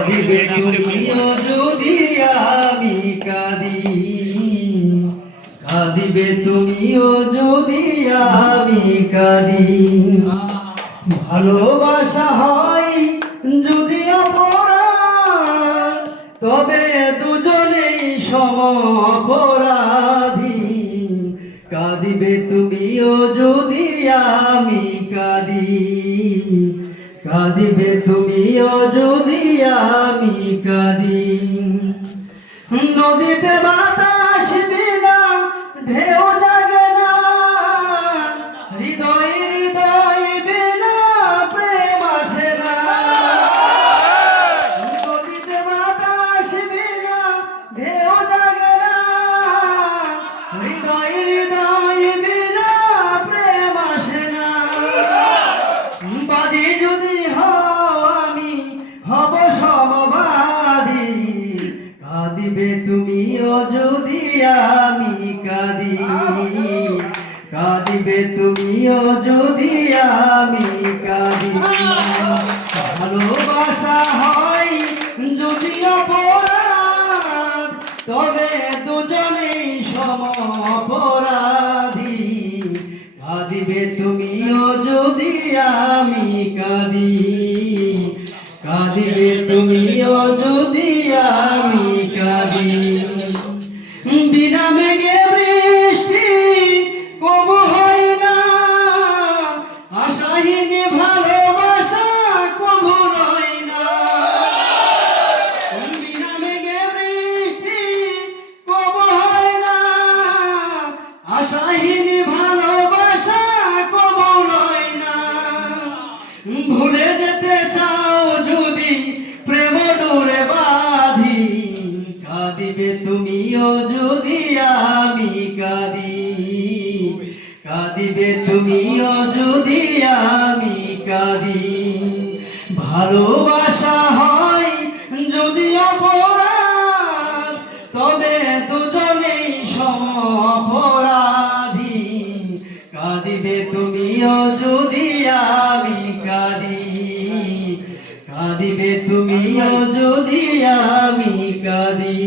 কাঁদিবে তুমিও যদি আমি কাঁদি, কাঁদিবে তুমিও যদি আমি কাঁদি। ভালোবাসা হয় যদি অপরাধ, তবে দুজনেই সমঅপরাধী। কাঁদিবে তুমিও যদি আমি কাঁদি, কাঁদিবে তুমিও যদি আমি কাঁদি। নদীতে বাতাস বিনা ঢেউ জাগে না, হৃদয় হৃদয় বিনা প্রেম আসে না। নদীতে বাতাস বিনা ঢেউ জাগে না, হৃদয় হৃদয় বিনা প্রেম আসে না। বাদী যদি হও আমি হব সমবাদী, কাঁদিবে তুমিও যদি আমি কাঁদি, কাঁদিবে তুমিও যদি আমি কাঁদি। ভালোবাসা হয় যদি অপরাধ, তবে দুজনেই সমঅপরাধী। কাঁদিবে তুমিও যদি আমি কাঁদি, কাঁদিবে তুমিও যদি আমি কাঁদি। বিনা মেঘে বৃষ্টি কবু হয় না, আশাহীন ভালোবাসা কবু রয় না। বিনা মেঘে বৃষ্টি কবু হয় না, আশাহীন ভালোবাসা কবু রয় না। ভুলে যেতে চাও যদি প্রেম ডোরে বাঁধি, কাঁদিবে তুমিও যদি আমি কাঁদি, কাঁদিবে তুমিও যদি আমি কাঁদি। ভালোবাসা হয় যদি অপরাধ, তবে দুজনেই সমঅপরাধী। কাঁদিবে তুমিও যদি আমি কাঁদি, কাঁদিবে তুমিও যদি আমি কাঁদি।